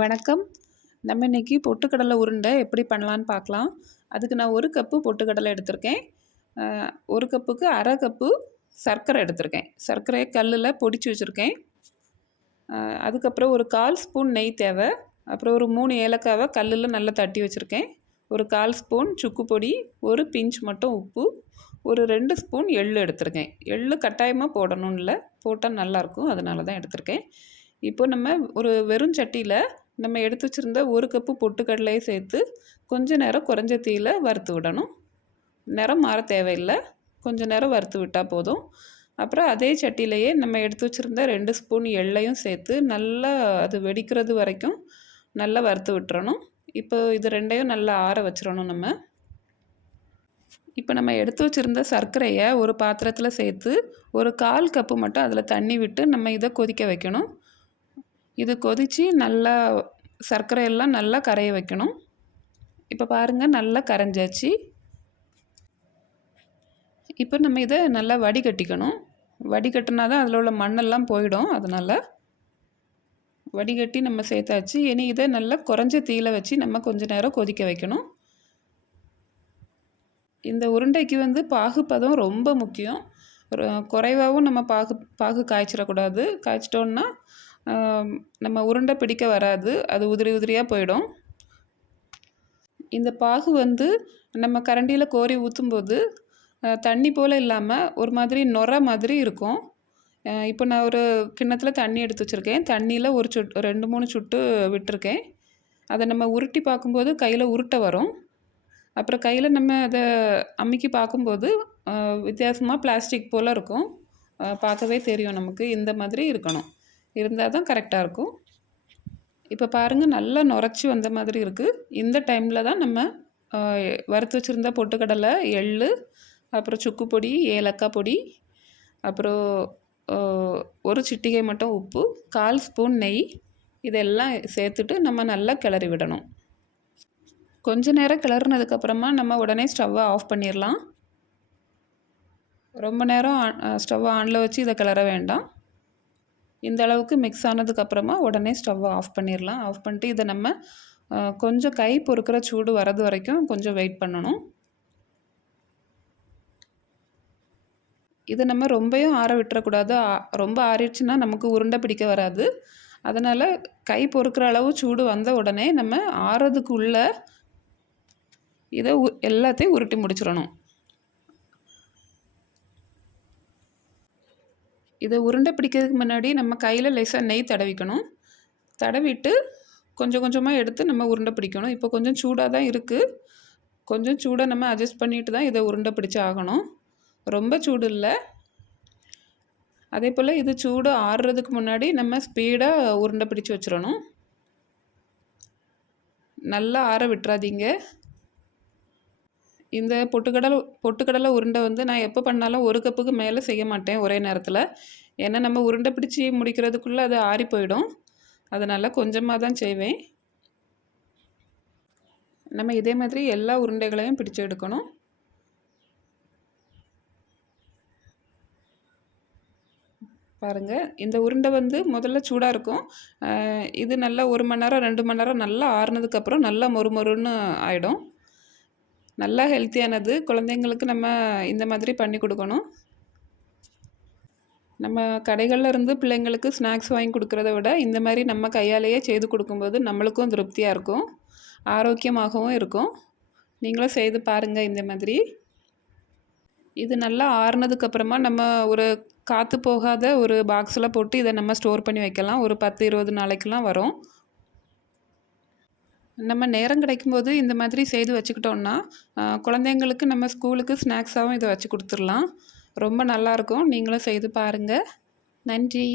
வணக்கம். நம்ம இன்னைக்கு பொட்டுக்கடலை உருண்டை எப்படி பண்ணலான்னு பார்க்கலாம். அதுக்கு நான் 1 கப்பு பொட்டுக்கடலை எடுத்திருக்கேன். 1 கப்புக்கு 1/2 கப்பு சர்க்கரை எடுத்திருக்கேன். சர்க்கரையை கல்லில் பொடிச்சு வச்சுருக்கேன். அதுக்கப்புறம் ஒரு 1/4 ஸ்பூன் நெய் தேவை. அப்புறம் ஒரு 3 ஏலக்காவை கல்லில் நல்லா தட்டி வச்சுருக்கேன். ஒரு 1/4 ஸ்பூன் சுக்கு பொடி, ஒரு பிஞ்ச் மட்டும் உப்பு, ஒரு 2 ஸ்பூன் எள்ளு எடுத்திருக்கேன். எள்ளு கட்டாயமாக போடணும்னு இல்லை, போட்டால் நல்லாயிருக்கும், அதனால தான் எடுத்திருக்கேன். இப்போ நம்ம ஒரு வெறும் சட்டியில் நம்ம எடுத்து வச்சுருந்த 1 கப்பு பொட்டுக்கடலையை சேர்த்து கொஞ்சம் நேரம் குறைஞ்ச தீயில் வறுத்து விடணும். நிறம் மாற தேவையில்லை, கொஞ்சம் நேரம் வறுத்து விட்டால் போதும். அப்புறம் அதே சட்டியிலையே நம்ம எடுத்து வச்சுருந்த 2 ஸ்பூன் எள்ளையும் சேர்த்து நல்லா அது வெடிக்கிறது வரைக்கும் நல்லா வறுத்து விட்டுறணும். இப்போ இது 2ஐயும் நல்லா ஆற வச்சிடணும். இப்போ நம்ம எடுத்து வச்சுருந்த சர்க்கரையை ஒரு பாத்திரத்தில் சேர்த்து ஒரு 1/4 கப்பு மட்டும் அதில் தண்ணி விட்டு நம்ம இதை கொதிக்க வைக்கணும். இது கொதித்து நல்லா சர்க்கரையெல்லாம் நல்லா கரைய வைக்கணும். இப்போ பாருங்கள், நல்லா கரைஞ்சாச்சு. இப்போ நம்ம இதை நல்லா வடிகட்டிக்கணும். வடிகட்டினா தான் அதில் உள்ள மண்ணெல்லாம் போயிடும். அதனால் வடிகட்டி நம்ம சேர்த்தாச்சு. இனி இதை நல்லா குறைஞ்ச தீயில் வச்சு நம்ம கொஞ்சம் நேரம் கொதிக்க வைக்கணும். இந்த உருண்டைக்கு பாகுப்பதம் ரொம்ப முக்கியம். குறைவாகவும் நம்ம பாகு காய்ச்சிடக்கூடாது. காய்ச்சிட்டோன்னா நம்ம உருண்டை பிடிக்க வராது, அது உதிரி உதிரியாக போயிடும். இந்த பாகு நம்ம கரண்டியில் கோரி ஊற்றும்போது தண்ணி போல் இல்லாமல் ஒரு மாதிரி நுரை மாதிரி இருக்கும். இப்போ நான் ஒரு கிண்ணத்தில் தண்ணி எடுத்து வச்சுருக்கேன். தண்ணியில் ஒரு 2-3 சுட்டு விட்டுருக்கேன். அதை நம்ம உருட்டி பார்க்கும்போது கையில் உருட்ட வரும். அப்புறம் கையில் நம்ம அதை அமுக்கி பார்க்கும்போது வித்தியாசமாக பிளாஸ்டிக் போல் இருக்கும். பார்க்கவே தெரியும் நமக்கு. இந்த மாதிரி இருக்கணும், இருந்தால் தான் கரெக்டாக இருக்கும். இப்போ பாருங்கள், நல்லா நுரைச்சி வந்த மாதிரி இருக்குது. இந்த டைமில் தான் நம்ம வறுத்து வச்சுருந்த பொட்டுக்கடலை, எள், அப்புறம் சுக்கு பொடி, ஏலக்காய் பொடி, அப்புறம் ஒரு சிட்டிகை மட்டும் உப்பு, 1/4 ஸ்பூன் நெய், இதெல்லாம் சேர்த்துட்டு நம்ம நல்லா கிளறி விடணும். கொஞ்ச நேரம் கிளறினதுக்கப்புறமா நம்ம உடனே ஸ்டவ்வை ஆஃப் பண்ணிடலாம். ரொம்ப நேரம் ஸ்டவ்வை ஆனில் வச்சு இதை கிளற வேண்டாம். இந்த அளவுக்கு மிக்ஸ் ஆனதுக்கப்புறமா உடனே ஸ்டவ்வை ஆஃப் பண்ணிடலாம். ஆஃப் பண்ணிட்டு இதை நம்ம கொஞ்சம் கை பொறுக்கிற சூடு வரது வரைக்கும் கொஞ்சம் வெயிட் பண்ணணும். இதை நம்ம ரொம்பவும் ஆற விட்டுறக்கூடாது. ரொம்ப ஆறிடுச்சுன்னா நமக்கு உருண்டை பிடிக்க வராது. அதனால் கை பொறுக்கிற அளவு சூடு வந்த உடனே நம்ம ஆறதுக்குள்ளே இதை எல்லாத்தையும் உருட்டி முடிச்சிடணும். இதை உருண்டை பிடிக்கிறதுக்கு முன்னாடி நம்ம கையில் லேசாக நெய் தடவிக்கணும். தடவிட்டு கொஞ்சம் கொஞ்சமாக எடுத்து நம்ம உருண்டை பிடிக்கணும். இப்போ கொஞ்சம் சூடாக தான் இருக்குது. கொஞ்சம் சூடை நம்ம அட்ஜஸ்ட் பண்ணிட்டு தான் இதை உருண்டை பிடிச்சி ஆகணும். ரொம்ப சூடு இல்லை. அதே போல் இது சூடு ஆறுறதுக்கு முன்னாடி நம்ம ஸ்பீடாக உருண்டை பிடிச்சி வச்சிடணும். நல்லா ஆற விட்டுறாதீங்க. இந்த பொட்டுக்கடலை உருண்டை நான் எப்போ பண்ணாலும் 1 கப்புக்கு மேலே செய்ய மாட்டேன் ஒரே நேரத்தில். ஏன்னா நம்ம உருண்டை பிடிச்சி முடிக்கிறதுக்குள்ளே அது ஆறி போயிடும். அதனால் கொஞ்சமாக தான் செய்வேன். நம்ம இதே மாதிரி எல்லா உருண்டைகளையும் பிடிச்சி எடுக்கணும். பாருங்கள், இந்த உருண்டை முதல்ல சூடாக இருக்கும். இது நல்லா 1 மணி நேரம் 2 மணி நேரம் நல்லா ஆறுனதுக்கப்புறம் நல்லா மொறுமொறுன்னு ஆகிடும். நல்லா ஹெல்த்தியானது. குழந்தைங்களுக்கு நம்ம இந்த மாதிரி பண்ணி கொடுக்கணும். நம்ம கடைகளில் இருந்து பிள்ளைங்களுக்கு ஸ்நாக்ஸ் வாங்கி கொடுக்குறத விட இந்த மாதிரி நம்ம கையாலேயே செய்து கொடுக்கும்போது நம்மளுக்கும் திருப்தியாக இருக்கும், ஆரோக்கியமாகவும் இருக்கும். நீங்களும் செய்து பாருங்கள் இந்த மாதிரி. இது நல்லா ஆறுனதுக்கப்புறமா நம்ம ஒரு காற்று போகாத ஒரு பாக்ஸில் போட்டு இதை நம்ம ஸ்டோர் பண்ணி வைக்கலாம். ஒரு 10-20 நாளைக்கெலாம் வரும். நம்ம நேரம் கிடைக்கும்போது இந்த மாதிரி செய்து வச்சுக்கிட்டோன்னா குழந்தைங்களுக்கு நம்ம ஸ்கூலுக்கு ஸ்நாக்ஸாகவும் இதை வச்சு கொடுத்துடலாம். ரொம்ப நல்லாயிருக்கும். நீங்களும் செய்து பாருங்கள். நன்றி.